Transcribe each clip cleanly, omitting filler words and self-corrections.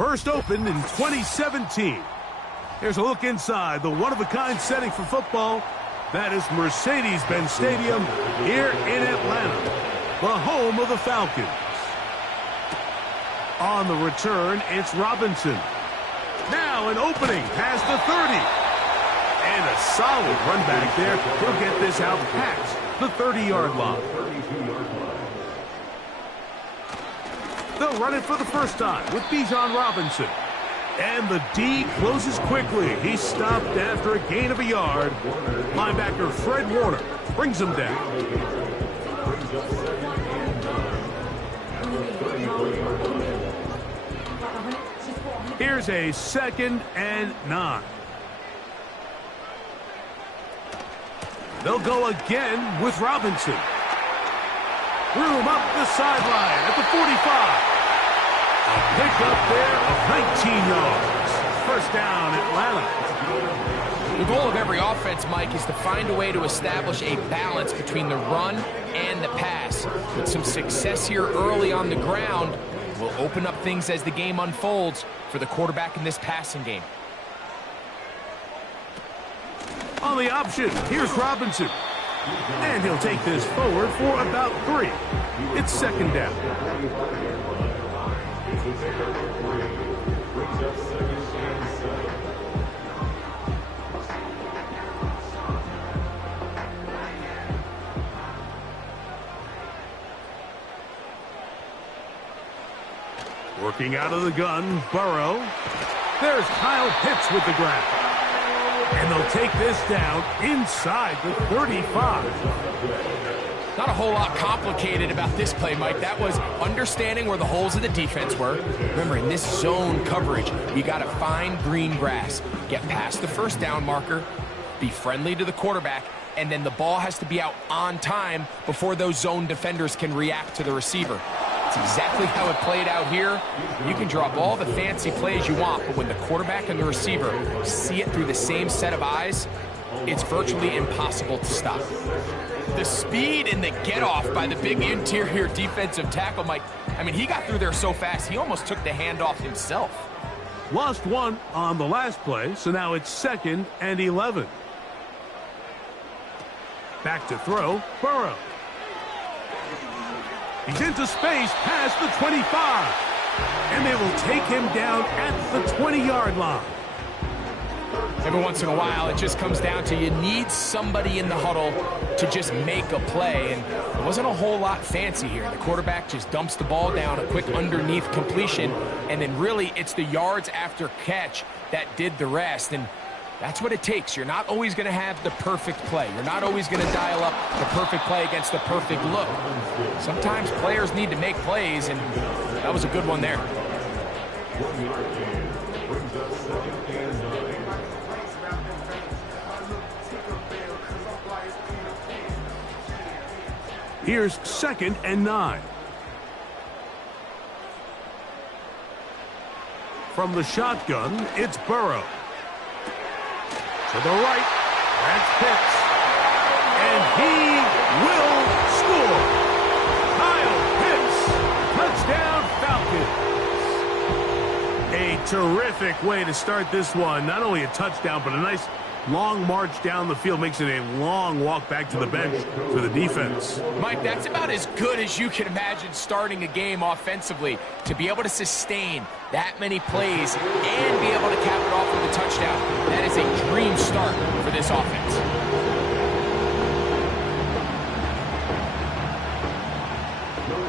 First opened in 2017. Here's a look inside the one-of-a-kind setting for football. That is Mercedes-Benz Stadium here in Atlanta, the home of the Falcons. On the return, it's Robinson. Now an opening past the 30. And a solid run back there. He'll get this out past the 30-yard line. They'll run it for the first time with Bijan Robinson. And the D closes quickly. He's stopped after a gain of a yard. Linebacker Fred Warner brings him down. Here's a 2nd and 9. They'll go again with Robinson. Room up the sideline at the 45. A pickup there of 19 yards. First down, Atlanta. The goal of every offense, Mike, is to find a way to establish a balance between the run and the pass. With some success here early on the ground will open up things as the game unfolds for the quarterback in this passing game. On the option, here's Robinson. And he'll take this forward for about 3. It's second down. Working out of the gun, Burrow. There's Kyle Pitts with the grab. And they'll take this down inside the 35. Not a whole lot complicated about this play, Mike. That was understanding where the holes of the defense were. Remember, in this zone coverage, you got to find green grass. Get past the first down marker, be friendly to the quarterback, and then the ball has to be out on time before those zone defenders can react to the receiver. It's exactly how it played out here. You can draw up all the fancy plays you want, but when the quarterback and the receiver see it through the same set of eyes, it's virtually impossible to stop. The speed and the get-off by the big interior defensive tackle, Mike, I mean, he got through there so fast, he almost took the handoff himself. Lost 1 on the last play, so now it's 2nd and 11. Back to throw, Burrow. He's into space past the 25. And they will take him down at the 20-yard line. Every once in a while, it just comes down to you need somebody in the huddle to just make a play. And it wasn't a whole lot fancy here. The quarterback just dumps the ball down, a quick underneath completion, and then really it's the yards after catch that did the rest. And that's what it takes. You're not always going to have the perfect play. You're not always going to dial up the perfect play against the perfect look. Sometimes players need to make plays, and that was a good one there. Here's 2nd and 9. From the shotgun, it's Burrow. To the right, that's Pitts. And he will score. Kyle Pitts, touchdown Falcons. A terrific way to start this one. Not only a touchdown, but a nice long march down the field. Makes it a long walk back to the bench for the defense. Mike, that's about as good as you can imagine starting a game offensively. To be able to sustain that many plays and be able to cap it off with a touchdown. That is a dream start for this offense.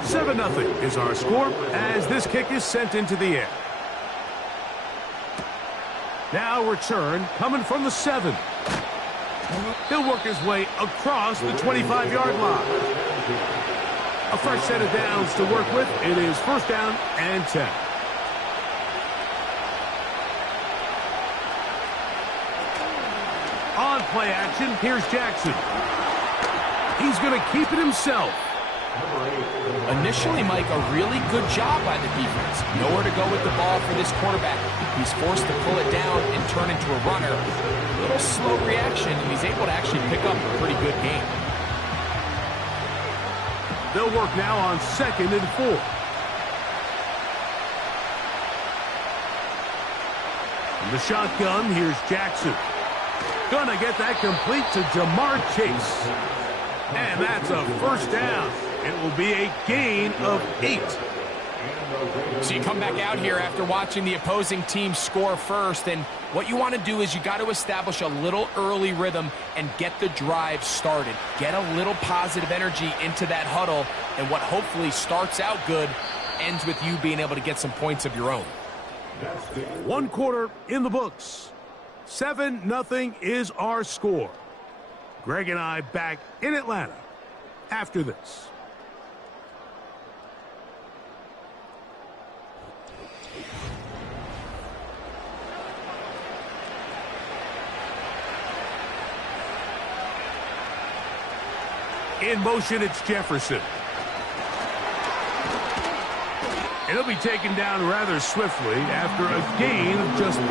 Seven 7-0 is our score as this kick is sent into the air. Now return coming from the 7. He'll work his way across the 25-yard line. A fresh set of downs to work with. It is first down and 10. On play action, here's Jackson. He's going to keep it himself. Initially, Mike, a really good job by the defense. Nowhere to go with the ball for this quarterback. He's forced to pull it down and turn into a runner. A little slow reaction, and he's able to actually pick up a pretty good game. They'll work now on 2nd and 4. From the shotgun, here's Jackson. Gonna get that complete to Jamar Chase. And that's a first down. It will be a gain of 8. So you come back out here after watching the opposing team score first, and what you want to do is you got to establish a little early rhythm and get the drive started. Get a little positive energy into that huddle, and what hopefully starts out good ends with you being able to get some points of your own. 1 quarter in the books. 7-0 is our score. Greg and I back in Atlanta after this. In motion, it's Jefferson. And he'll be taken down rather swiftly after a gain of just 3.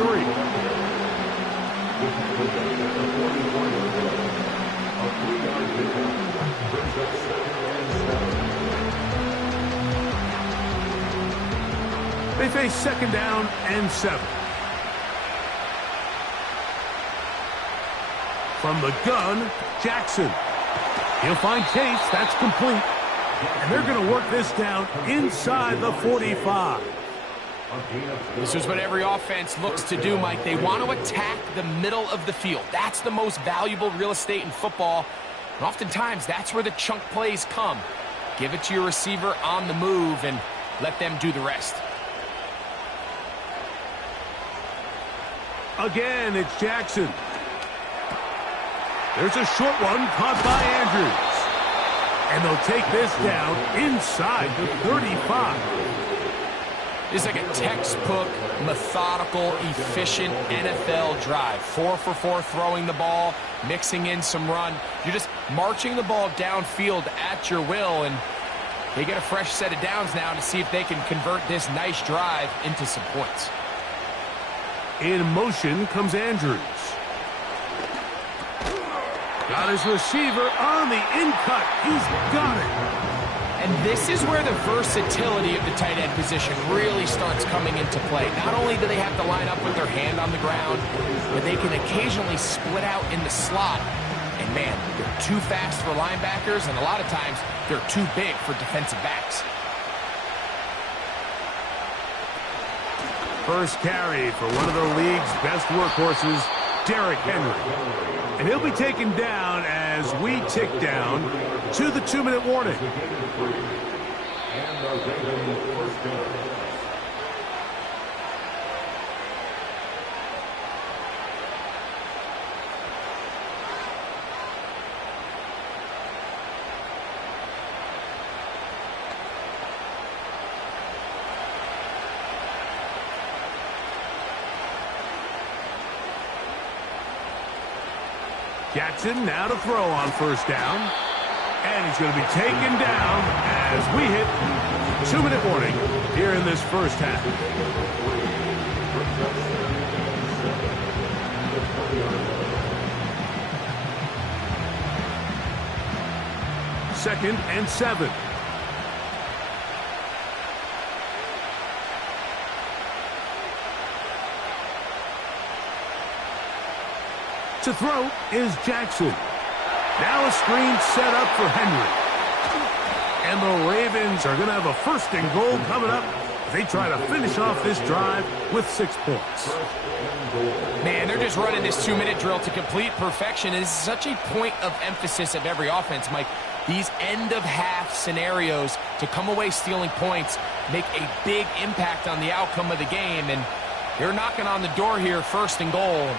They face 2nd down and 7. From the gun, Jackson. He'll find Chase. That's complete. And they're going to work this down inside the 45. This is what every offense looks to do, Mike. They want to attack the middle of the field. That's the most valuable real estate in football. And oftentimes, that's where the chunk plays come. Give it to your receiver on the move and let them do the rest. Again, it's Jackson. There's a short one caught by Andrews. And they'll take this down inside the 35. It's like a textbook, methodical, efficient NFL drive. 4 for 4 throwing the ball, mixing in some run. You're just marching the ball downfield at your will, and they get a fresh set of downs now to see if they can convert this nice drive into some points. In motion comes Andrews. Got his receiver on the in-cut. He's got it. And this is where the versatility of the tight end position really starts coming into play. Not only do they have to line up with their hand on the ground, but they can occasionally split out in the slot. And man, they're too fast for linebackers, and a lot of times they're too big for defensive backs. First carry for one of the league's best workhorses, Derrick Henry. And he'll be taken down as we tick down to the 2-minute warning. Jackson now to throw on 1st down. And he's going to be taken down as we hit 2-minute warning here in this first half. Second and 7. To throw is Jackson. Now a screen set up for Henry. And the Ravens are going to have a 1st and goal coming up. They try to finish off this drive with 6 points. Man, they're just running this 2-minute drill to complete perfection. It is such a point of emphasis of every offense, Mike. These end-of-half scenarios to come away stealing points make a big impact on the outcome of the game. And they're knocking on the door here, 1st and goal.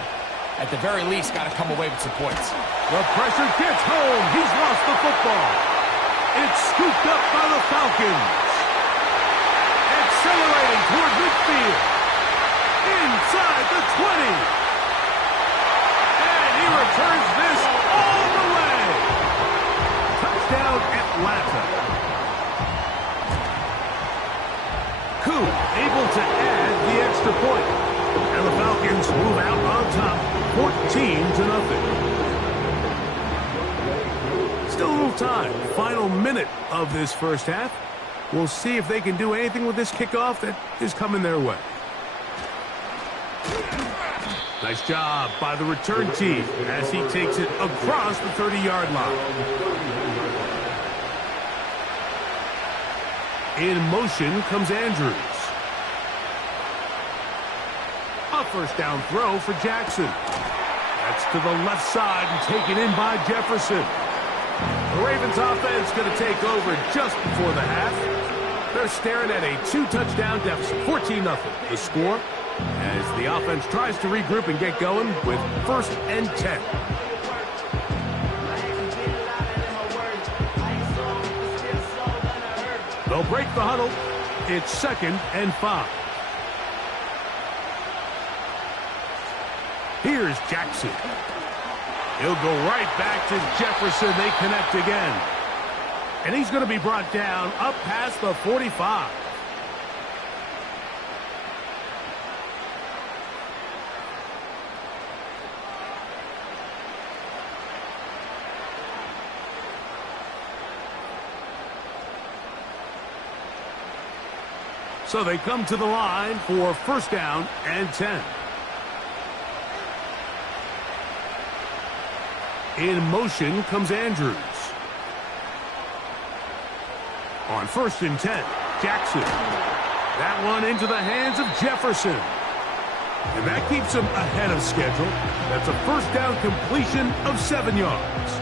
At the very least, got to come away with some points. The pressure gets home. He's lost the football. It's scooped up by the Falcons. Accelerating toward midfield. Inside the 20. And he returns this all the way. Touchdown, Atlanta. Koo able to add the extra point. And the Falcons move out on top, 14-0. Still a little time. Final minute of this first half. We'll see if they can do anything with this kickoff that is coming their way. Nice job by the return team as he takes it across the 30-yard line. In motion comes Andrews. A 1st down throw for Jackson. That's to the left side and taken in by Jefferson. The Ravens offense going to take over just before the half. They're staring at a 2-touchdown deficit, 14-0. The score as the offense tries to regroup and get going with 1st and 10. They'll break the huddle. It's 2nd and 5. Here's Jackson. He'll go right back to Jefferson. They connect again. And he's going to be brought down up past the 45. So they come to the line for first down and 10. In motion comes Andrews. On first and 10, Jackson. That one into the hands of Jefferson. And that keeps him ahead of schedule. That's a first down completion of 7 yards.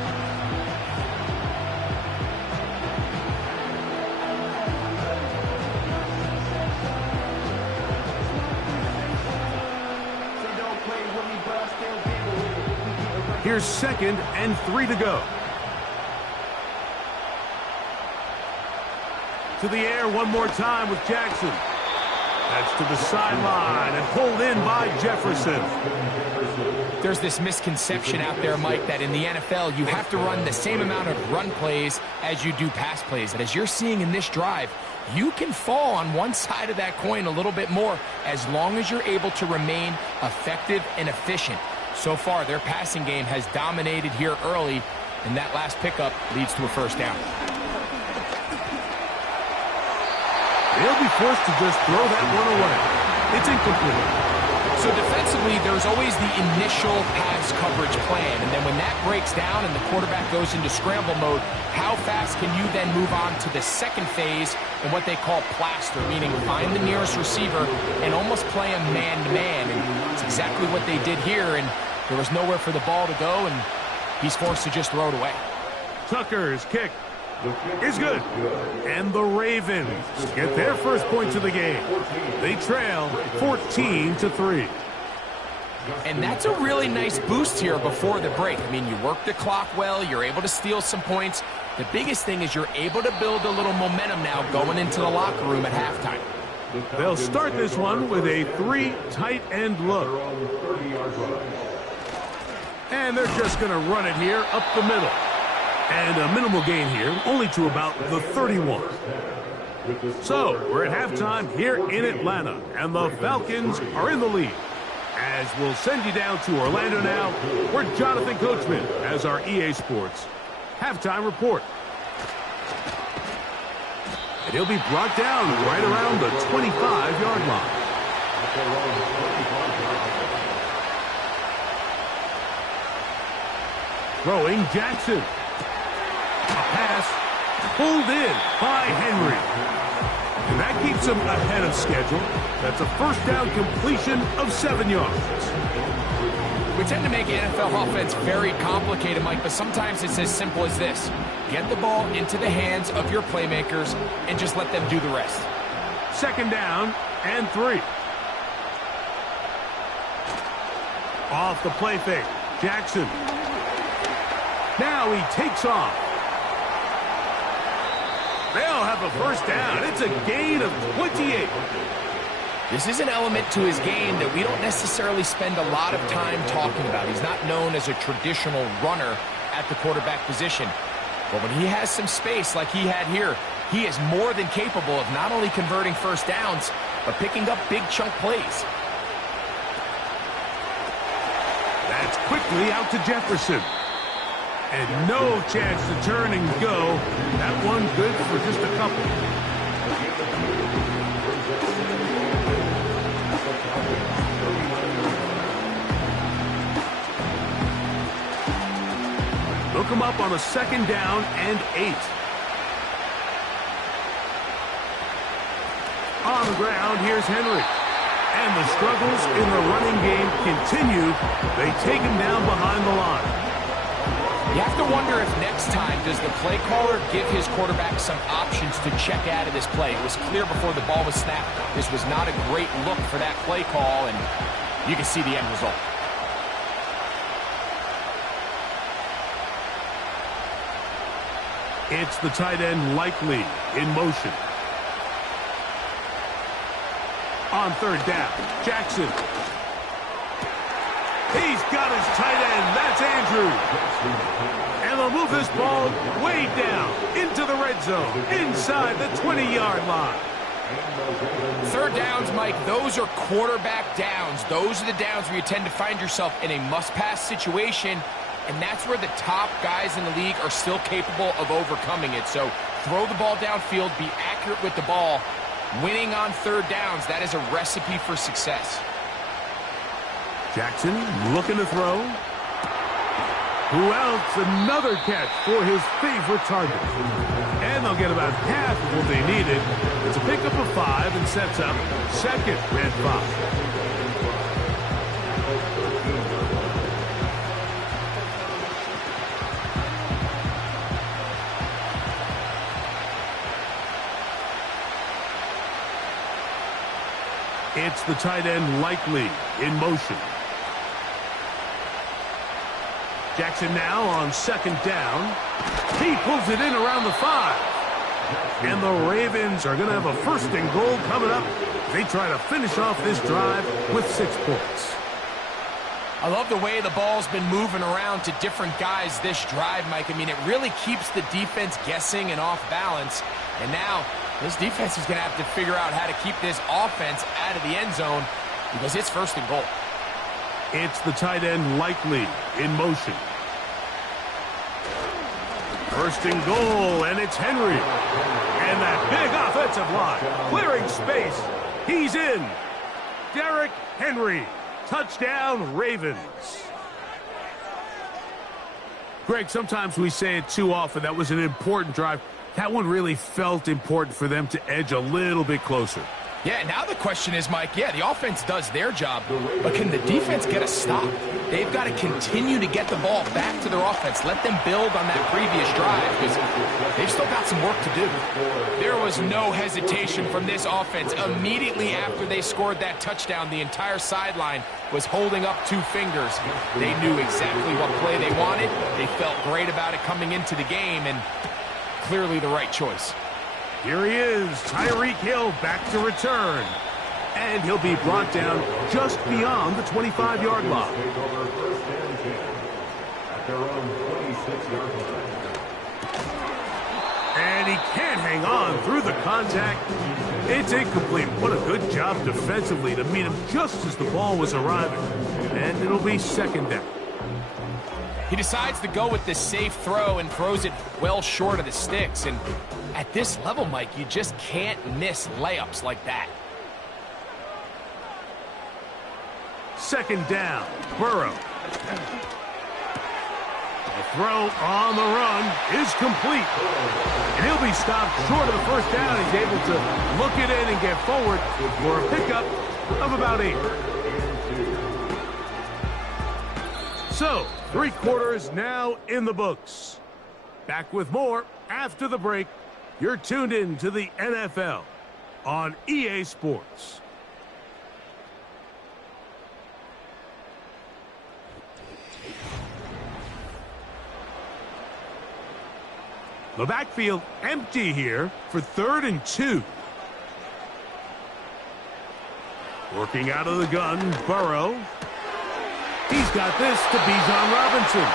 Here's second and 3 to go. To the air one more time with Jackson. That's to the sideline and pulled in by Jefferson. There's this misconception out there, Mike, that in the NFL you have to run the same amount of run plays as you do pass plays. And as you're seeing in this drive, you can fall on one side of that coin a little bit more as long as you're able to remain effective and efficient. So far, their passing game has dominated here early, and that last pickup leads to a first down. They'll be forced to just throw that one away. It's incomplete. So defensively, there's always the initial pass coverage plan, and then when that breaks down and the quarterback goes into scramble mode, how fast can you then move on to the second phase in what they call plaster, meaning find the nearest receiver and almost play him man-to-man, and it's exactly what they did here, and there was nowhere for the ball to go, and he's forced to just throw it away. Tucker's kick is good. And the Ravens get their first points of the game. They trail 14-3. And that's a really nice boost here before the break. I mean, you work the clock well, you're able to steal some points. The biggest thing is you're able to build a little momentum now going into the locker room at halftime. They'll start this one with a 3 tight end look. And they're just going to run it here up the middle. And a minimal gain here, only to about the 31. So, we're at halftime here in Atlanta, and the Falcons are in the lead. As we'll send you down to Orlando now, where Jonathan Coachman has our EA Sports halftime report. And he'll be brought down right around the 25-yard line. Throwing Jackson. A pass pulled in by Henry. And that keeps him ahead of schedule. That's a first down completion of 7 yards. We tend to make NFL offense very complicated, Mike, but sometimes it's as simple as this. Get the ball into the hands of your playmakers and just let them do the rest. Second down and 3. Off the play fake, Jackson. Now he takes off. They'll have a first down. It's a gain of 28. This is an element to his game that we don't necessarily spend a lot of time talking about. He's not known as a traditional runner at the quarterback position. But when he has some space like he had here, he is more than capable of not only converting first downs, but picking up big chunk plays. That's quickly out to Jefferson. And no chance to turn and go. That one good for just a couple. Look him up on a second down and 8. On the ground, here's Henry. And the struggles in the running game continue. They take him down behind the line. You have to wonder if next time does the play caller give his quarterback some options to check out of this play. It was clear before the ball was snapped. This was not a great look for that play call, and you can see the end result. It's the tight end Likely in motion. On third down, Jackson. He's got his tight end. That's Andrews. And they'll move this ball way down into the red zone, inside the 20-yard line. Third downs, Mike, those are quarterback downs. Those are the downs where you tend to find yourself in a must-pass situation, and that's where the top guys in the league are still capable of overcoming it. So throw the ball downfield, be accurate with the ball, Winning on third downs, that is a recipe for success. Jackson looking to throw. Who else? Another catch for his favorite target. And they'll get about half of what they needed. It's a pickup of 5 and sets up second and 5. It's the tight end Likely in motion. Jackson now on second down. He pulls it in around the 5. And the Ravens are going to have a first and goal coming up. They try to finish off this drive with 6 points. I love the way the ball's been moving around to different guys this drive, Mike. I mean, it really keeps the defense guessing and off balance. And now this defense is going to have to figure out how to keep this offense out of the end zone because it's first and goal. It's the tight end Likely in motion. First and goal, and it's Henry. And that big offensive line, clearing space. He's in. Derrick Henry. Touchdown, Ravens. Greg, sometimes we say it too often. That was an important drive. That one really felt important for them to edge a little bit closer. Yeah, now the question is, Mike, the offense does their job, but can the defense get a stop? They've got to continue to get the ball back to their offense. Let them build on that previous drive because they've still got some work to do. There was no hesitation from this offense. Immediately after they scored that touchdown, the entire sideline was holding up 2 fingers. They knew exactly what play they wanted. They felt great about it coming into the game, and clearly the right choice. Here he is, Tyreek Hill back to return. And he'll be brought down just beyond the 25-yard line. And he can't hang on through the contact. It's incomplete. What a good job defensively to meet him just as the ball was arriving. And it'll be second down. He decides to go with this safe throw and throws it well short of the sticks. And at this level, Mike, you just can't miss layups like that. Second down, Burrow. The throw on the run is complete. And he'll be stopped short of the first down. He's able to look it in and get forward for a pickup of about 8. So, 3 quarters now in the books. Back with more after the break. You're tuned in to the NFL on EA Sports. The backfield empty here for 3rd and 2. Working out of the gun, Burrow. He's got this to Bijan Robinson.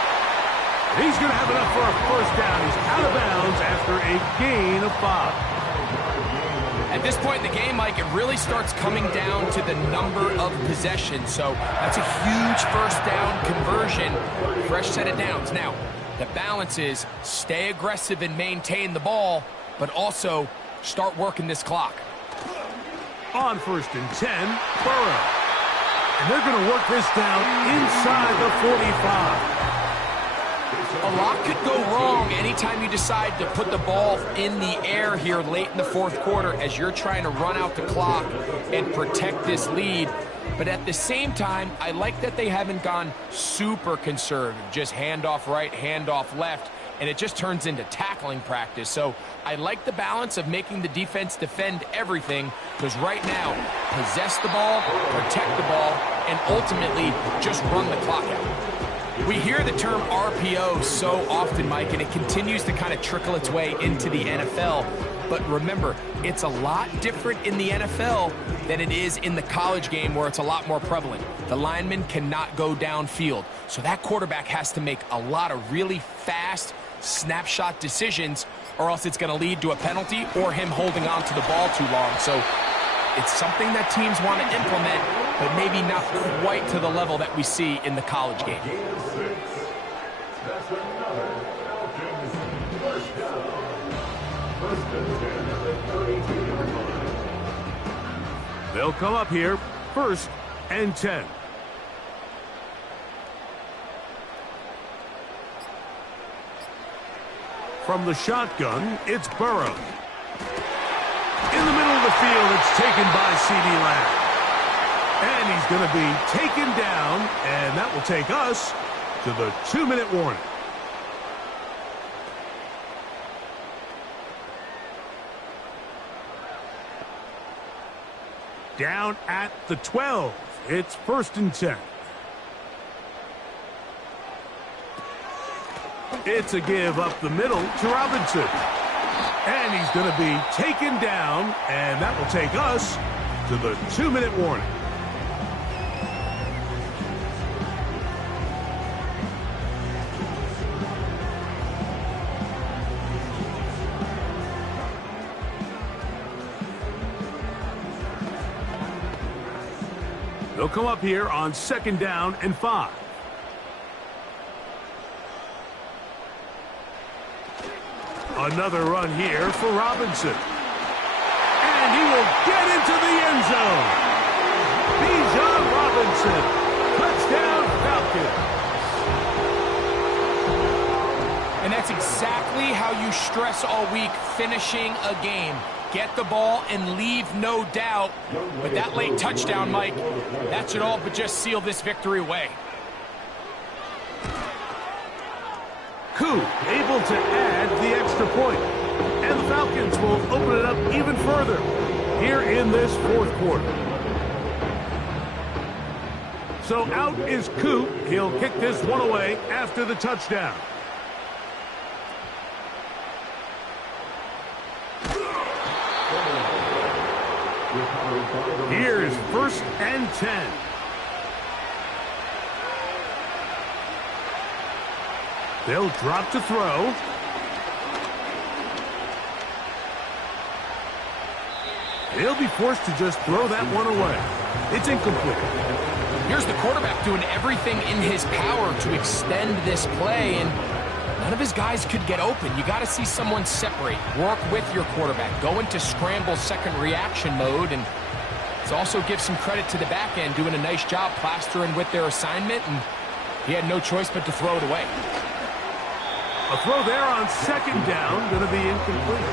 He's going to have enough for a first down. He's out of bounds after a gain of 5. At this point in the game, Mike, it really starts coming down to the number of possessions. So that's a huge first down conversion. Fresh set of downs. Now, the balance is stay aggressive and maintain the ball, but also start working this clock. On 1st and 10, Burrow. And they're going to work this down inside the 45. A lot could go wrong anytime you decide to put the ball in the air here late in the 4th quarter as you're trying to run out the clock and protect this lead. But at the same time, I like that they haven't gone super conservative, just handoff right, handoff left, and it just turns into tackling practice. So I like the balance of making the defense defend everything because right now, possess the ball, protect the ball, and ultimately just run the clock out. We hear the term RPO so often, Mike, and it continues to kind of trickle its way into the NFL. But remember, it's a lot different in the NFL than it is in the college game where it's a lot more prevalent. The lineman cannot go downfield. So that quarterback has to make a lot of really fast snapshot decisions or else it's going to lead to a penalty or him holding on to the ball too long. So it's something that teams want to implement, but maybe not quite to the level that we see in the college game. They'll come up here, 1st and 10. From the shotgun, it's Burrow. In the middle of the field, it's taken by CeeDee Lamb. And he's going to be taken down, and that will take us to the 2-minute warning. Down at the 12. It's 1st and 10. It's a give up the middle to Robinson. And he's going to be taken down, and that will take us to the 2-minute warning. They'll come up here on 2nd down and 5. Another run here for Robinson. And he will get into the end zone. Bijan Robinson. Touchdown Falcons. And that's exactly how you stress all week, finishing a game. Get the ball and leave no doubt. But that late touchdown, Mike, that should all but just seal this victory away. Koo able to add the extra point. And the Falcons will open it up even further here in this 4th quarter. So out is Koo. He'll kick this one away after the touchdown. Here's 1st and 10. They'll drop to throw. He'll be forced to just throw that one away. It's incomplete. Here's the quarterback doing everything in his power to extend this play, and none of his guys could get open. You got to see someone separate, work with your quarterback, go into scramble second reaction mode, and let's also give some credit to the back end, doing a nice job plastering with their assignment, and he had no choice but to throw it away. A throw there on 2nd down, going to be incomplete.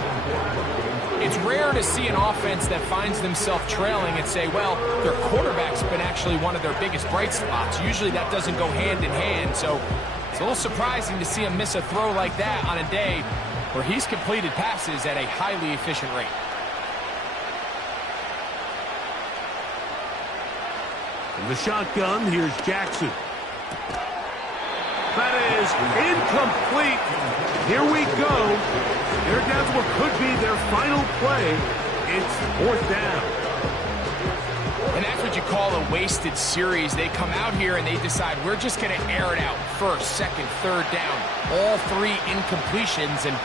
It's rare to see an offense that finds themselves trailing and say, well, their quarterback's been actually one of their biggest bright spots. Usually that doesn't go hand in hand, so it's a little surprising to see him miss a throw like that on a day where he's completed passes at a highly efficient rate. In the shotgun, here's Jackson. That is incomplete. Here we go. They're down to what could be their final play. It's 4th down. And that's what you call a wasted series. They come out here and they decide we're just going to air it out. 1st, 2nd, 3rd down. All 3 incompletions, and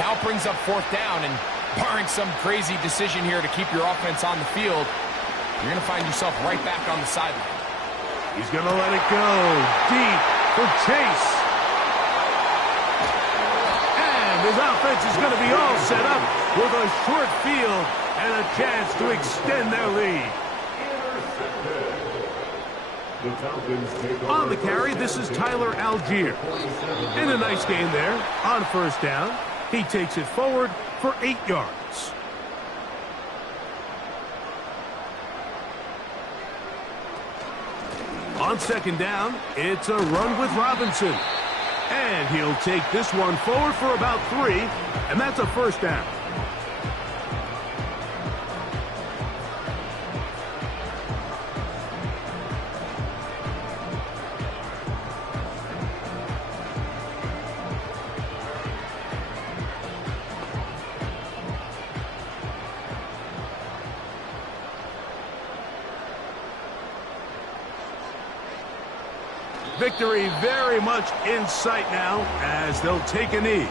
now it brings up 4th down. And barring some crazy decision here to keep your offense on the field, you're going to find yourself right back on the sideline. He's going to let it go deep for Chase. And his offense is going to be all set up with a short field and a chance to extend their lead. On the carry, this is Tyler Algier. And a nice gain there on 1st down. He takes it forward for 8 yards. On 2nd down, it's a run with Robinson. And he'll take this one forward for about 3, and that's a 1st down. Victory very much in sight now as they'll take a knee.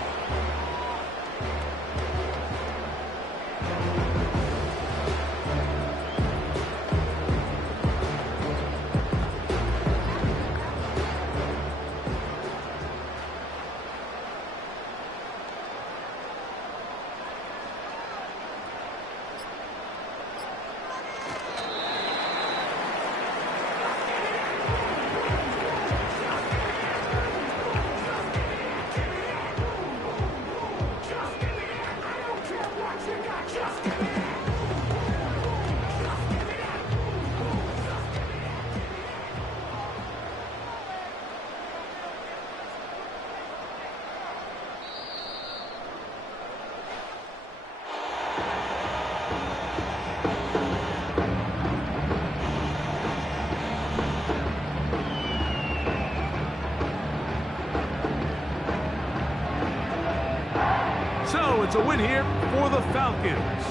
it's a win here for the Falcons.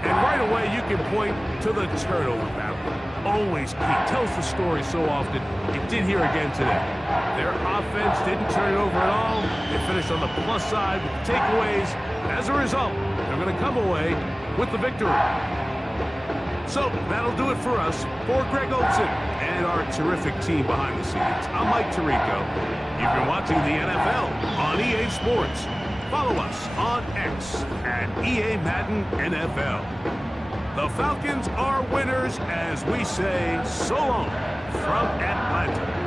And right away, you can point to the turnover battle. Always key. Tells the story so often. It did here again today. Their offense didn't turn it over at all. They finished on the plus side with takeaways. As a result, they're going to come away with the victory. So that'll do it for us. For Greg Olsen and our terrific team behind the scenes, I'm Mike Tirico. You've been watching the NFL on EA Sports. Follow us on X at EA Madden NFL. The Falcons are winners as we say so long from Atlanta.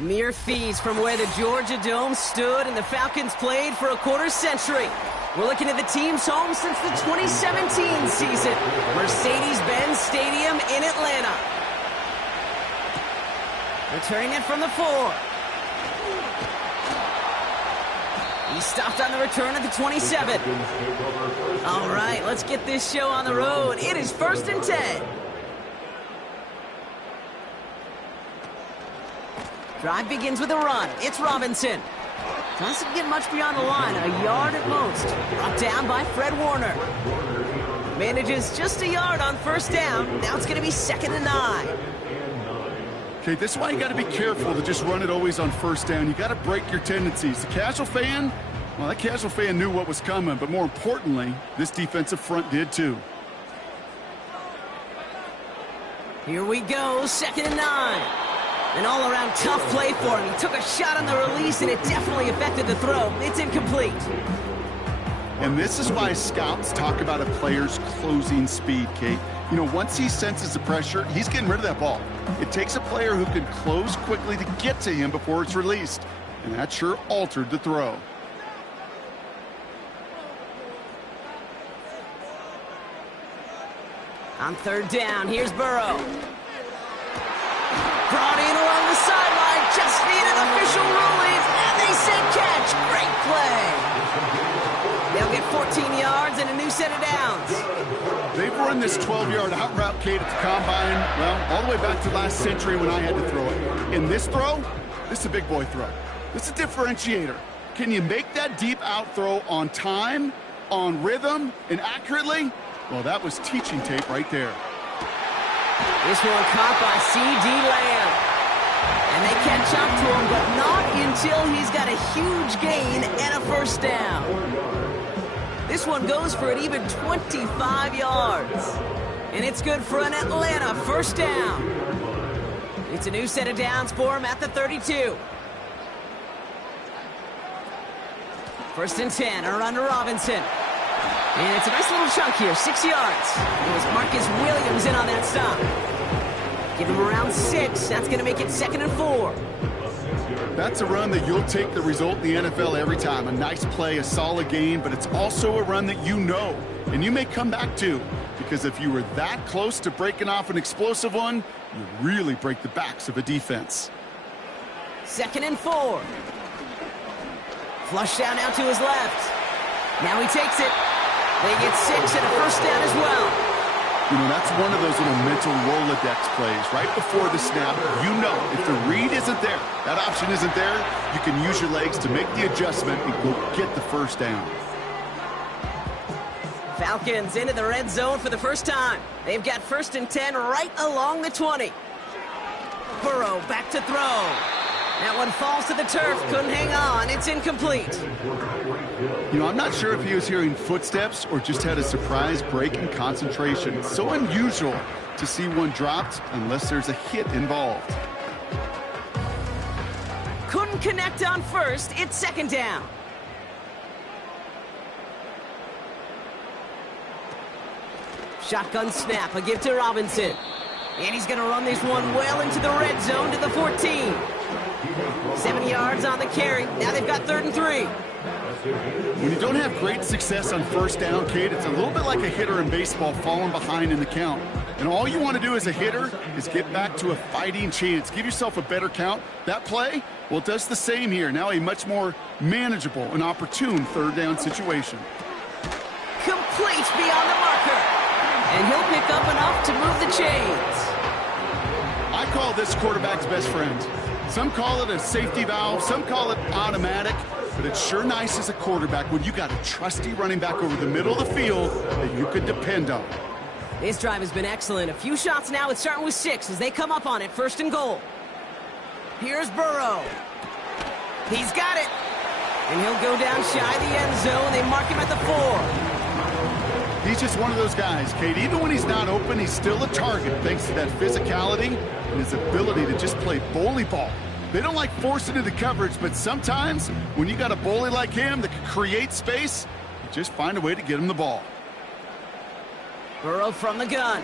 Mere fees from where the Georgia Dome stood and the Falcons played for a quarter century. We're looking at the team's home since the 2017 season, Mercedes-Benz Stadium in Atlanta. Returning it from the 4. He stopped on the return at the 27. All right, let's get this show on the road. It is 1st and 10. Drive begins with a run. It's Robinson. Doesn't get much beyond the line, a yard at most. Brought down by Fred Warner. Manages just a yard on 1st down. Now it's going to be 2nd and 9. Okay, this is why you got to be careful to just run it always on 1st down. You got to break your tendencies. The casual fan, well, that casual fan knew what was coming, but more importantly, this defensive front did too. Here we go, 2nd and 9. An all-around tough play for him. He took a shot on the release, and it definitely affected the throw. It's incomplete. And this is why scouts talk about a player's closing speed, Kate. You know, once he senses the pressure, he's getting rid of that ball. It takes a player who can close quickly to get to him before it's released. And that sure altered the throw. On 3rd down, here's Burrow. Brought in along the sideline, just needed official ruling, and they say catch. Great play. They'll get 14 yards and a new set of downs. They've run this 12-yard out route, Kate, at the combine, well, all the way back to last century when I had to throw it. In this throw, this is a big boy throw. This is a differentiator. Can you make that deep out throw on time, on rhythm, and accurately? Well, that was teaching tape right there. This one caught by C.D. Lamb. And And they catch up to him, but not until he's got a huge gain and a first down. This one goes for an even 25 yards. And it's good for an Atlanta first down. It's a new set of downs for him at the 32. First and 10, a run to Robinson. And it's a nice little chunk here, 6 yards. It was Marcus Williams in on that stop. Give him around 6. That's going to make it 2nd and 4. That's a run that you'll take the result in the NFL every time. A nice play, a solid gain, but it's also a run that you know and you may come back to, because if you were that close to breaking off an explosive one, you really break the backs of a defense. 2nd and 4. Flush down now to his left. Now he takes it. They get 6 and a first down as well. You know, that's one of those little mental Rolodex plays. Right before the snap, you know if the read isn't there, that option isn't there, you can use your legs to make the adjustment and go get the first down. Falcons into the red zone for the first time. They've got 1st and 10 right along the 20. Burrow back to throw. That one falls to the turf. Couldn't hang on. It's incomplete. You know, I'm not sure if he was hearing footsteps or just had a surprise break in concentration. It's so unusual to see one dropped unless there's a hit involved. Couldn't connect on first. It's 2nd down. Shotgun snap. A give to Robinson. And he's going to run this one well into the red zone to the 14. 7 yards on the carry. Now they've got 3rd and 3. When you don't have great success on first down, Kate, it's a little bit like a hitter in baseball falling behind in the count. And all you want to do as a hitter is get back to a fighting chance. Give yourself a better count. That play, well, it does the same here. Now a much more manageable and opportune 3rd down situation. Complete beyond the marker. And he'll pick up enough to move the chains. I call this quarterback's best friend. Some call it a safety valve, some call it automatic, but it's sure nice as a quarterback when you got a trusty running back over the middle of the field that you could depend on. This drive has been excellent. A few shots now. It's starting with 6 as they come up on it. 1st and goal. Here's Burrow. He's got it. And he'll go down shy of the end zone. They mark him at the 4. He's just one of those guys, Kate. Even when he's not open, he's still a target thanks to that physicality and his ability to just play bully ball. They don't like forcing into coverage, but sometimes when you got a bully like him that can create space, you just find a way to get him the ball. Burrow from the gun.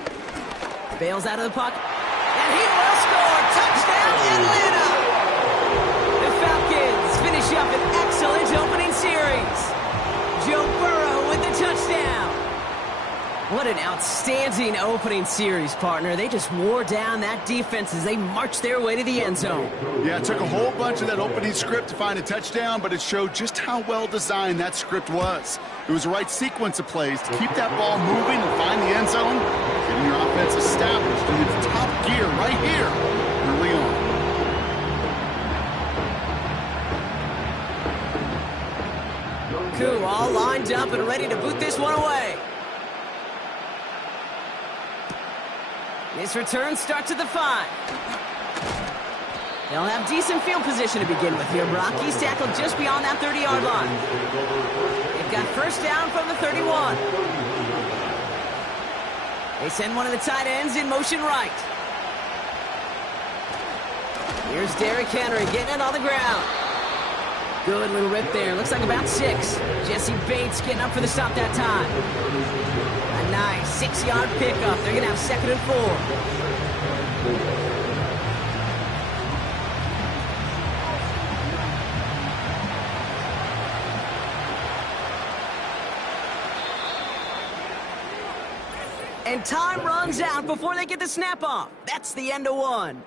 Bails out of the pocket. And he will score. Touchdown, Atlanta! The Falcons finish up an excellent opening series. Joe Burrow with the touchdown. What an outstanding opening series, partner. They just wore down that defense as they marched their way to the end zone. Yeah, it took a whole bunch of that opening script to find a touchdown, but it showed just how well designed that script was. It was the right sequence of plays to keep that ball moving and find the end zone, getting your offense established in its top gear right here early on. Koo all lined up and ready to boot this one away. This return starts at the 5. They'll have decent field position to begin with here, Brock. He's tackled just beyond that 30-yard line. They've got first down from the 31. They send one of the tight ends in motion right. Here's Derrick Henry getting it on the ground. Good little rip there. Looks like about 6. Jesse Bates getting up for the stop that time. A nice 6-yard pickup. They're going to have 2nd and 4. And time runs out before they get the snap off. That's the end of one.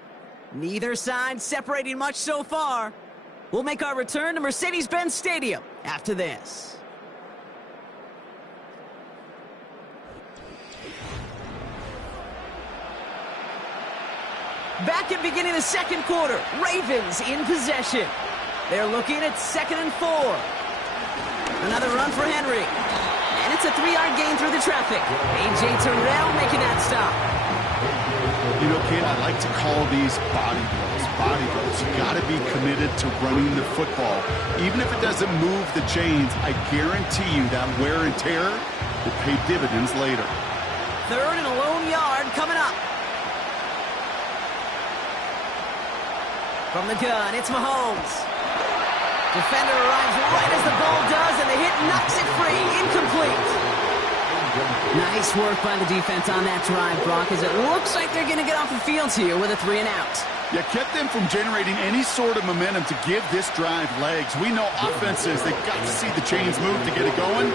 Neither side separating much so far. We'll make our return to Mercedes-Benz Stadium after this. Back at beginning of the second quarter, Ravens in possession. They're looking at 2nd and 4. Another run for Henry. And it's a 3-yard gain through the traffic. A.J. Terrell making that stop. You know, Kate, I like to call these body blows. Body blows. You got to be committed to running the football. Even if it doesn't move the chains, I guarantee you that wear and tear will pay dividends later. Third and a lone yard coming up. From the gun, it's Mahomes. Defender arrives right as the ball does, and the hit knocks it free. Incomplete. Nice work by the defense on that drive, Brock, as it looks like they're going to get off the field here with a 3-and-out. Yeah, kept them from generating any sort of momentum to give this drive legs. We know offenses, they've got to see the chains move to get it going.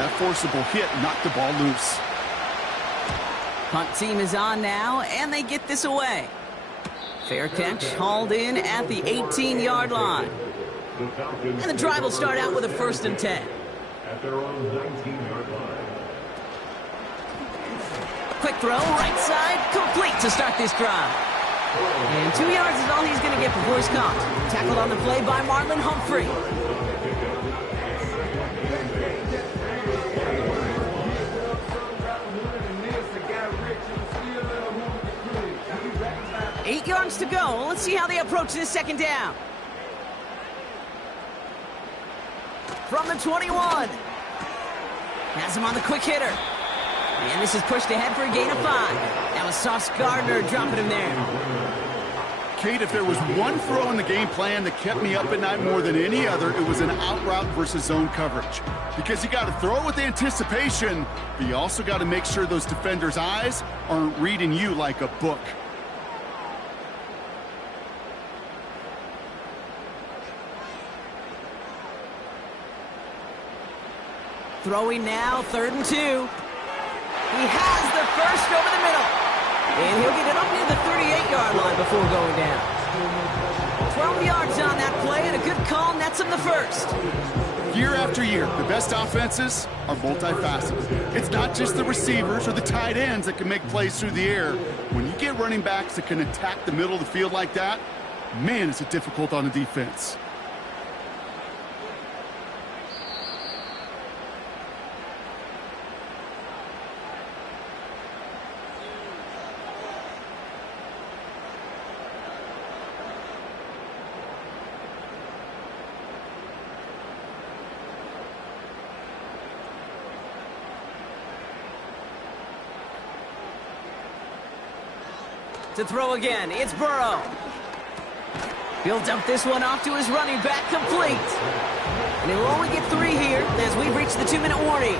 That forcible hit knocked the ball loose. Punt team is on now, and they get this away. Fair catch, hauled in at the 18-yard line. And the drive will start out with a 1st and 10. At their own 19-yard line. Quick throw, right side, complete to start this drive. And 2 yards is all he's going to get before he's caught. Tackled on the play by Marlon Humphrey. Eight yards to go. Let's see how they approach this 2nd down. From the 21. Has him on the quick hitter. And this is pushed ahead for a gain of 5. That was Sauce Gardner dropping him there. Kate, if there was one throw in the game plan that kept me up at night more than any other, it was an out route versus zone coverage. Because you got to throw it with anticipation, but you also got to make sure those defenders' eyes aren't reading you like a book. Throwing now, 3rd and 2. He has the first over the middle. And he'll get it up near the 38-yard line before going down. 12 yards on that play, and a good call nets him the first. Year after year, the best offenses are multifaceted. It's not just the receivers or the tight ends that can make plays through the air. When you get running backs that can attack the middle of the field like that, man, is it difficult on the defense. To throw again, it's Burrow. He'll dump this one off to his running back, complete. And he'll only get 3 here as we've reached the 2-minute warning.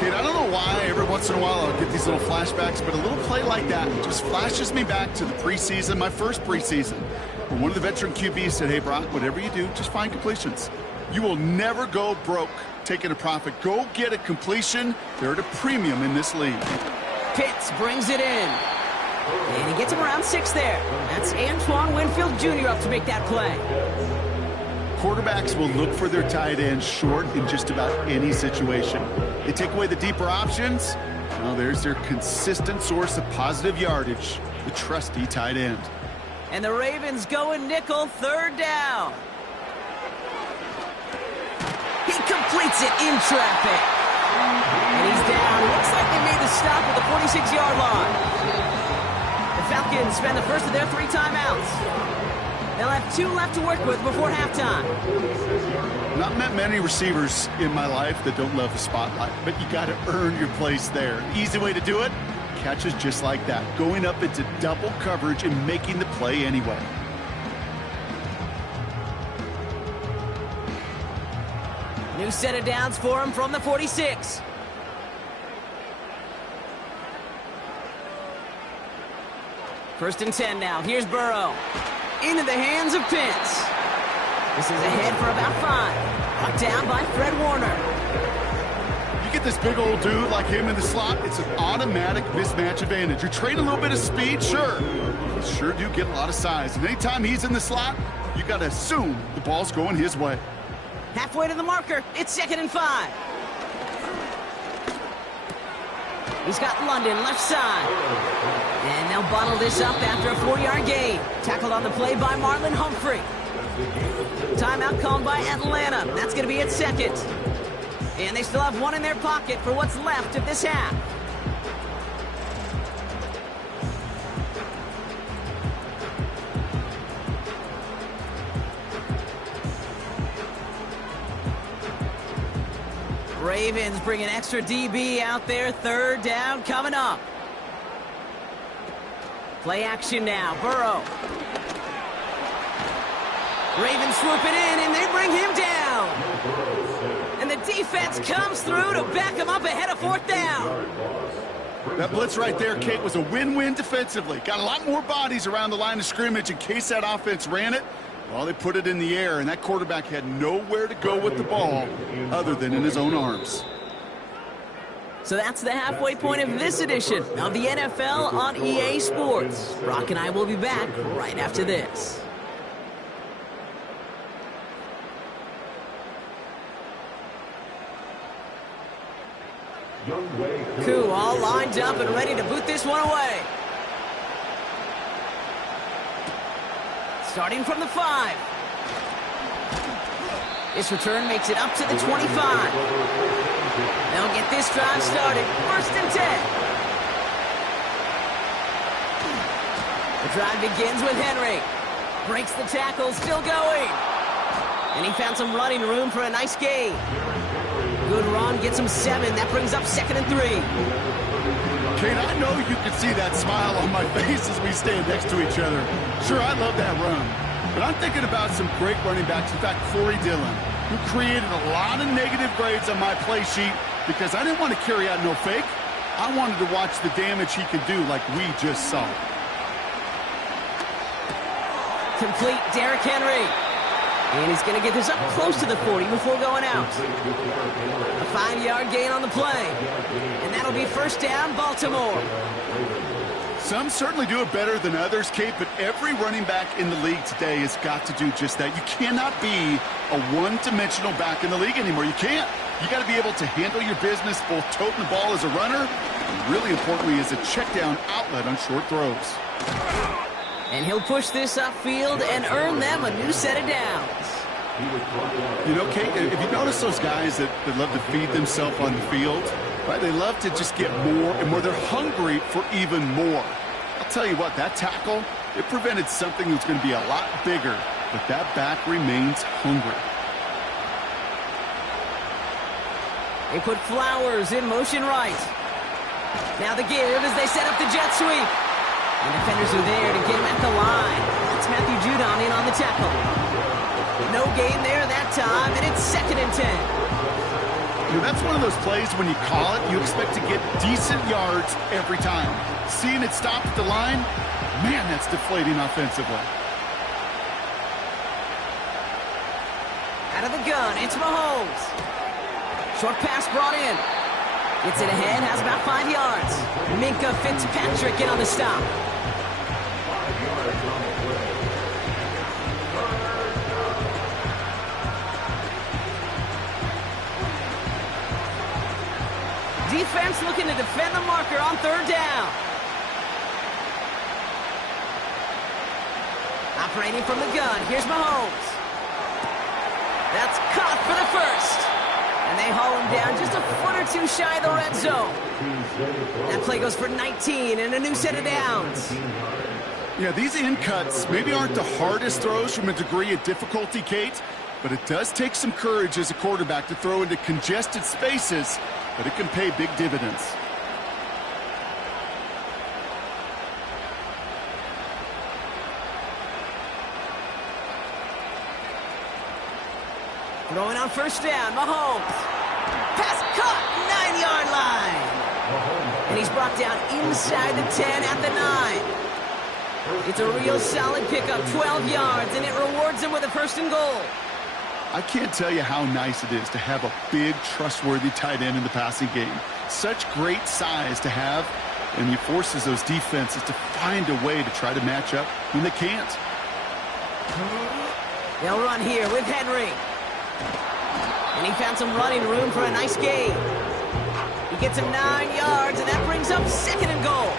Kid, I don't know why every once in a while I'll get these little flashbacks, but a little play like that just flashes me back to the preseason, my first preseason, when one of the veteran QBs said, hey, Brock, whatever you do, just find completions. You will never go broke taking a profit. Go get a completion. They're at a premium in this league. Pitts brings it in. And he gets him around 6 there. That's Antoine Winfield Jr. up to make that play. Quarterbacks will look for their tight end short in just about any situation. They take away the deeper options. Well, there's their consistent source of positive yardage, the trusty tight end. And the Ravens going nickel, 3rd down. He completes it in traffic. And he's down. Looks like they made the stop at the 46-yard line. Falcons spend the first of their 3 timeouts. They'll have 2 left to work with before halftime. Not met many receivers in my life that don't love the spotlight, but you got to earn your place there. Easy way to do it, catches just like that, going up into double coverage and making the play anyway. New set of downs for him from the 46. First and 10 now. Here's Burrow. Into the hands of Pitts. This is ahead for about 5. Brought down by Fred Warner. You get this big old dude like him in the slot, it's an automatic mismatch advantage. You're trading a little bit of speed, sure. You sure do get a lot of size. And anytime he's in the slot, you got to assume the ball's going his way. Halfway to the marker. It's 2nd and 5. He's got London left side. And they'll bottle this up after a 4-yard gain. Tackled on the play by Marlon Humphrey. Timeout called by Atlanta. That's going to be at 2nd. And they still have 1 in their pocket for what's left of this half. Ravens bring an extra DB out there. Third down coming up. Play action now. Burrow. Ravens swooping in, and they bring him down. And the defense comes through to back him up ahead of fourth down. That blitz right there, Kate, was a win-win defensively. Got a lot more bodies around the line of scrimmage in case that offense ran it. Well, they put it in the air, and that quarterback had nowhere to go with the ball other than in his own arms. So that's the halfway point of this edition of the NFL on EA Sports. Brock and I will be back right after this. Koo all lined up and ready to boot this one away. Starting from the 5. This return makes it up to the 25. They'll get this drive started. 1st and 10. The drive begins with Henry. Breaks the tackle, still going. And he found some running room for a nice gain. Good run, gets him 7. That brings up 2nd and 3. Kate, I know you can see that smile on my face as we stand next to each other. Sure, I love that run. But I'm thinking about some great running backs. In fact, Corey Dillon, who created a lot of negative grades on my play sheet because I didn't want to carry out no fake. I wanted to watch the damage he could do like we just saw. Complete Derrick Henry. And he's going to get this up close to the 40 before going out. A 5-yard gain on the play. And that'll be 1st down, Baltimore. Some certainly do it better than others, Kate, but every running back in the league today has got to do just that. You cannot be a one-dimensional back in the league anymore. You can't. You got to be able to handle your business, both toting the ball as a runner, and really importantly as a check-down outlet on short throws. And he'll push this upfield and earn them a new set of downs. You know, Kate, if you notice those guys that love to feed themselves on the field, right? They love to just get more and more. They're hungry for even more. I'll tell you what, that tackle, it prevented something that's going to be a lot bigger, but that back remains hungry. They put Flowers in motion right. Now the give as they set up the jet sweep. And defenders are there to get him at the line. That's Matthew Judon in on the tackle. No gain there that time, and it's 2nd and 10. You know, that's one of those plays when you call it, you expect to get decent yards every time. Seeing it stop at the line, man, that's deflating offensively. Out of the gun, it's Mahomes. Short pass brought in. Gets it ahead, has about 5 yards. Minkah Fitzpatrick in on the stop. Defense looking to defend the marker on 3rd down. Operating from the gun, here's Mahomes. That's caught for the 1st. And they haul him down just a foot or 2 shy of the red zone. That play goes for 19 and a new set of downs. Yeah, these in cuts maybe aren't the hardest throws from a degree of difficulty, Kate, but it does take some courage as a quarterback to throw into congested spaces, but it can pay big dividends. Throwing on 1st down, Mahomes. Pass caught, 9-yard line. And he's brought down inside the 10 at the 9. It's a real solid pickup, 12 yards, and it rewards him with a 1st and goal. I can't tell you how nice it is to have a big, trustworthy tight end in the passing game. Such great size to have, and he forces those defenses to find a way to try to match up when they can't. They'll run here with Henry. And he found some running room for a nice gain. He gets him 9 yards, and that brings up 2nd and goal.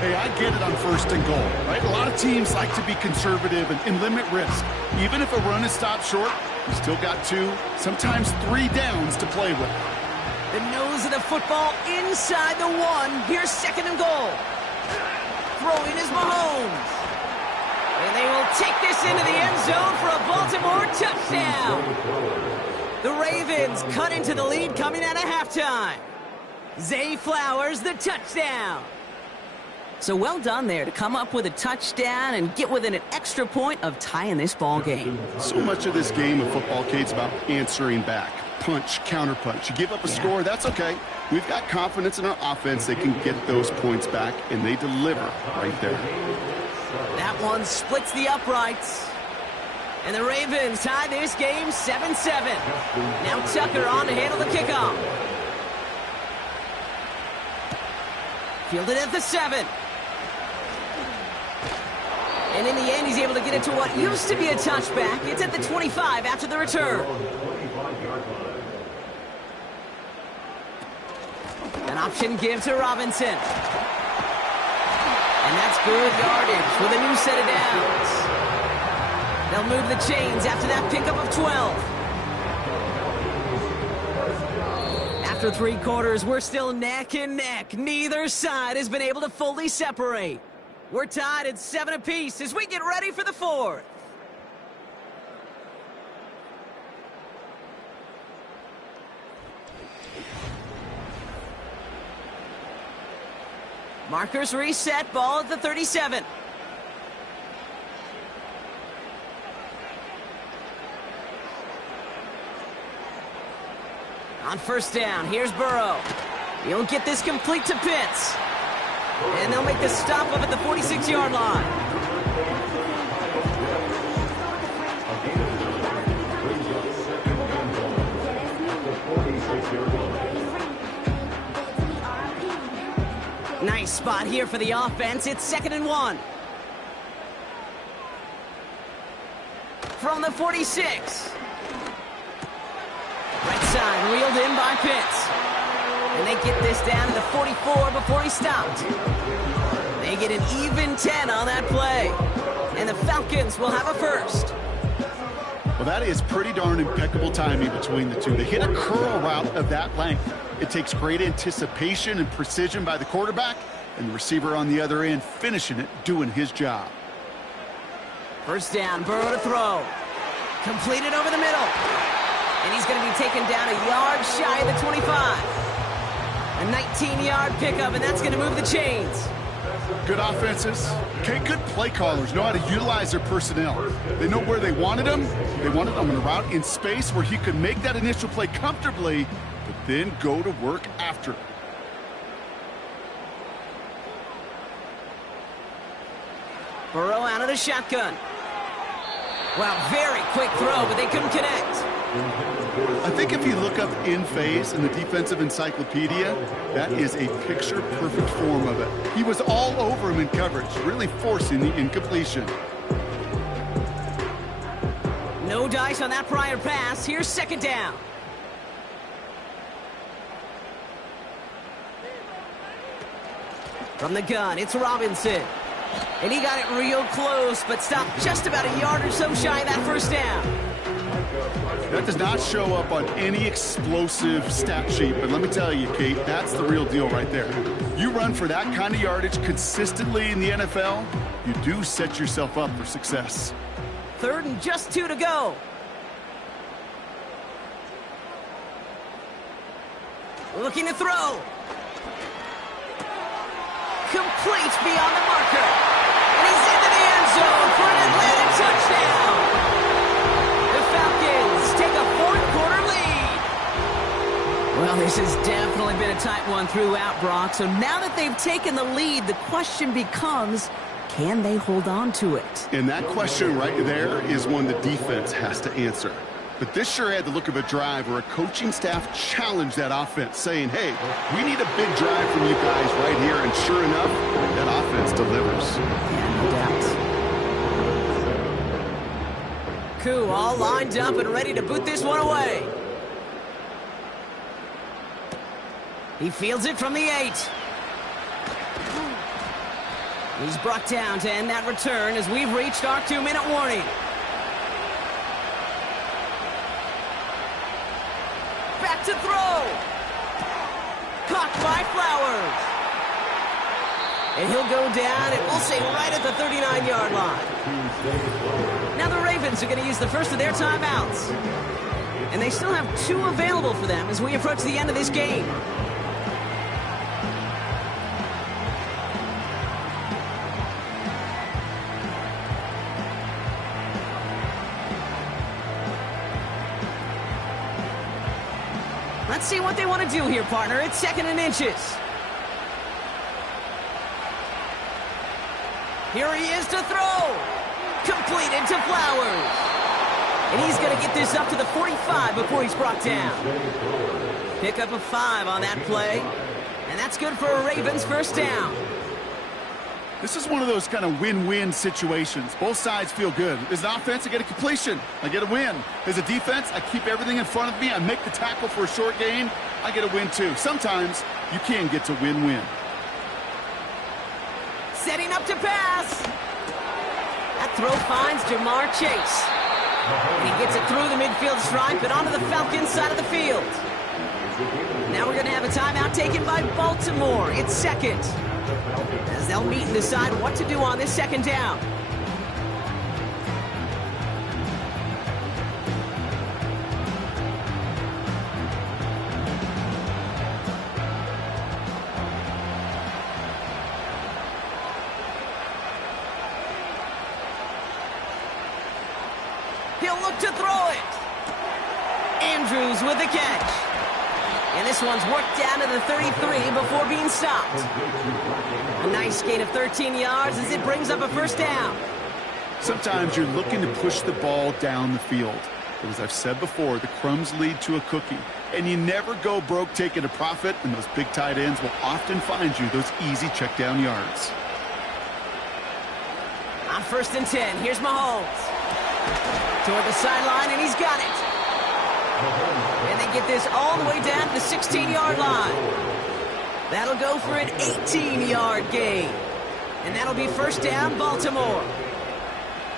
Hey, I get it on 1st and goal, right? A lot of teams like to be conservative and limit risk. Even if a run is stopped short, you still got 2, sometimes 3 downs to play with. The nose of the football inside the 1. Here's 2nd and goal. Throwing is Mahomes. And they will take this into the end zone for a Baltimore touchdown. The Ravens cut into the lead coming out of halftime. Zay Flowers, the touchdown. So well done there to come up with a touchdown and get within an extra point of tying this ball game. So much of this game of football, Kate's about answering back. Punch, counterpunch. You give up a score, that's okay. We've got confidence in our offense. They can get those points back, and they deliver right there. That one splits the uprights. And the Ravens tie this game 7-7. Now Tucker on to handle the kickoff. Fielded at the 7. And in the end, he's able to get it to what used to be a touchback. It's at the 25 after the return. An option give to Robinson. And that's good yardage with a new set of downs. They'll move the chains after that pickup of 12. After 3 quarters, we're still neck and neck. Neither side has been able to fully separate. We're tied at 7 apiece as we get ready for the 4th. Markers reset, ball at the 37. On first down, here's Burrow. He'll get this complete to Pitts. And they'll make the stop up at the 46-yard line. Nice spot here for the offense. It's 2nd and 1. From the 46. Right side, reeled in by Pitts. And they get this down to the 44 before he stopped. They get an even 10 on that play. And the Falcons will have a first. Well, that is pretty darn impeccable timing between the two. They hit a curl route of that length. It takes great anticipation and precision by the quarterback, and the receiver on the other end finishing it, doing his job. First down, Burrow to throw. Completed over the middle. And he's going to be taken down a yard shy of the 25. A 19-yard pickup, and that's going to move the chains. Good offenses. Okay, good play callers know how to utilize their personnel. They know where they wanted him. They wanted him on a route in space where he could make that initial play comfortably, but then go to work after. Burrow out of the shotgun. Well, very quick throw, but they couldn't connect. I think if you look up in phase in the defensive encyclopedia, that is a picture-perfect form of it. He was all over him in coverage, really forcing the incompletion. No dice on that prior pass. Here's 2nd down. From the gun, it's Robinson. And he got it real close, but stopped just about a yard or so shy of that first down. That does not show up on any explosive stat sheet, but let me tell you, Kate, that's the real deal right there. You run for that kind of yardage consistently in the NFL, you do set yourself up for success. 3rd and just 2 to go. Looking to throw. Complete beyond the marker. And he's into the end zone for an Atlanta touchdown. The Falcons take a 4th quarter lead. Well, this has definitely been a tight one throughout, Brock. So now that they've taken the lead, the question becomes, can they hold on to it? And that question right there is one the defense has to answer. But this sure had the look of a drive where a coaching staff challenged that offense, saying, hey, we need a big drive from you guys right here. And sure enough, that offense delivers. Yeah, no doubt. Koo all lined up and ready to boot this one away. He fields it from the 8. He's brought down to end that return as we've reached our 2-minute warning. Back to throw. Caught by Flowers. And he'll go down, and we'll say right at the 39-yard line. Now the Ravens are going to use the first of their timeouts. And they still have 2 available for them as we approach the end of this game. Let's see what they want to do here, partner. It's 2nd and inches. Here he is to throw. Completed to Flowers. And he's going to get this up to the 45 before he's brought down. Pick up a 5 on that play. And that's good for a Ravens first down. This is one of those kind of win-win situations. Both sides feel good. As an offense, I get a completion. I get a win. As a defense, I keep everything in front of me. I make the tackle for a short gain. I get a win, too. Sometimes you can get to win-win. Setting up to pass. That throw finds Jamar Chase. And he gets it through the midfield stripe and onto the Falcons side of the field. Now we're going to have a timeout taken by Baltimore. It's 2nd. As they'll meet and decide what to do on this 2nd down. He'll look to throw it. Andrews with the catch. And this one's worked down to the 33 before being stopped. A nice gain of 13 yards as it brings up a first down. Sometimes you're looking to push the ball down the field. But as I've said before, the crumbs lead to a cookie. And you never go broke taking a profit, and those big tight ends will often find you those easy check down yards. On 1st and 10, here's Mahomes. Toward the sideline, and he's got it. And they get this all the way down to the 16-yard line. That'll go for an 18-yard gain. And that'll be first down, Baltimore.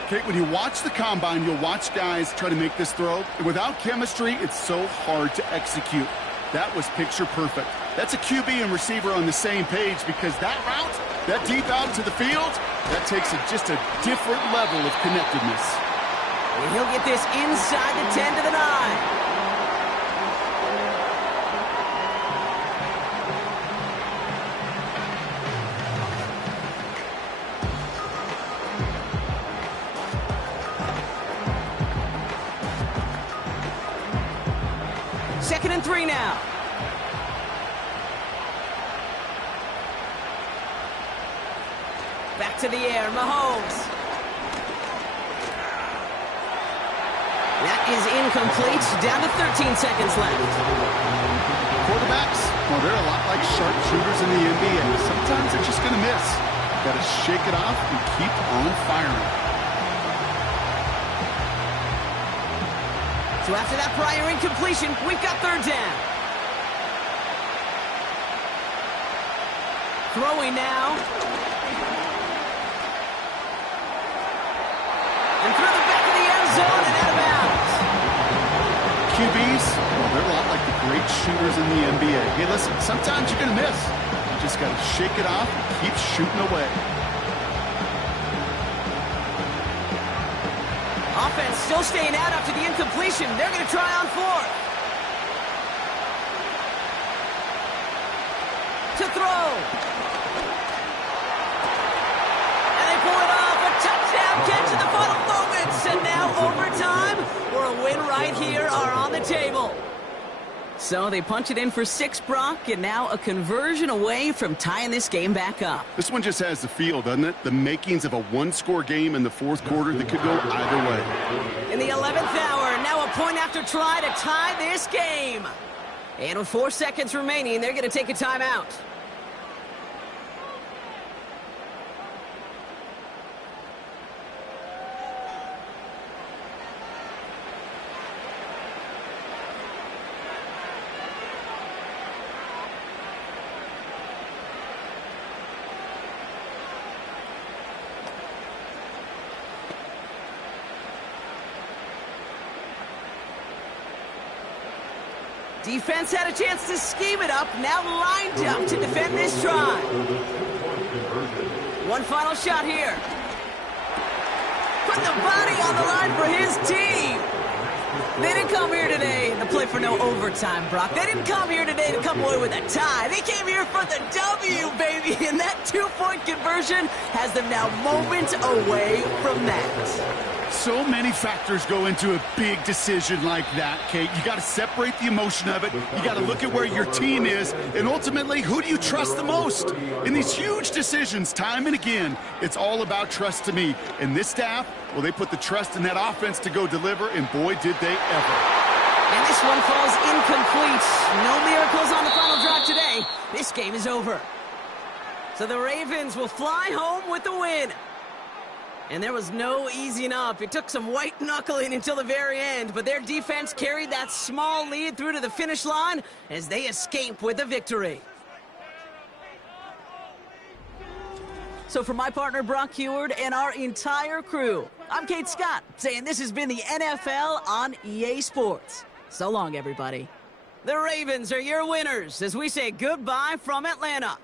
Okay, when you watch the combine, you'll watch guys try to make this throw. And without chemistry, it's so hard to execute. That was picture perfect. That's a QB and receiver on the same page because that route, that deep out to the field, that takes just a different level of connectedness. And he'll get this inside the 10 to the 9. Second and 3 now. Back to the air, Mahomes. That is incomplete. Down to 13 seconds left. Quarterbacks, well, they're a lot like sharpshooters in the NBA. Sometimes they're just going to miss. Got to shake it off and keep on firing. So after that prior incompletion, we've got 3rd down. Throwing now. And through the back of the end zone and out of bounds. QBs, well, they're a lot like the great shooters in the NBA. Hey, listen, sometimes you're going to miss. You just got to shake it off and keep shooting away. Offense still staying out after the incompletion. They're going to try on 4th. To throw. And they pull it off. A touchdown catch in the final moments. And now overtime or a win right here are on the table. So they punch it in for 6, Brock, and now a conversion away from tying this game back up. This one just has the feel, doesn't it? The makings of a one-score game in the 4th quarter that could go either way. In the 11th hour, now a point after try to tie this game. And with 4 seconds remaining, they're going to take a timeout. Defense had a chance to scheme it up, now lined up to defend this try. One final shot here. Put the body on the line for his team. They didn't come here today to play for no overtime, Brock. They didn't come here today to come away with a tie. They came here for the W, baby. And that 2-point conversion has them now moments away from that. So many factors go into a big decision like that, Kate. You got to separate the emotion of it. You got to look at where your team is. And ultimately, who do you trust the most? In these huge decisions, time and again, it's all about trust to me. And this staff, well, they put the trust in that offense to go deliver, and boy, did they ever. And this one falls incomplete. No miracles on the final drive today. This game is over. So the Ravens will fly home with the win. And there was no easing up. It took some white knuckling until the very end, but their defense carried that small lead through to the finish line as they escape with a victory. So for my partner Brock Huard and our entire crew, I'm Kate Scott, saying this has been the NFL on EA Sports. So long, everybody. The Ravens are your winners as we say goodbye from Atlanta.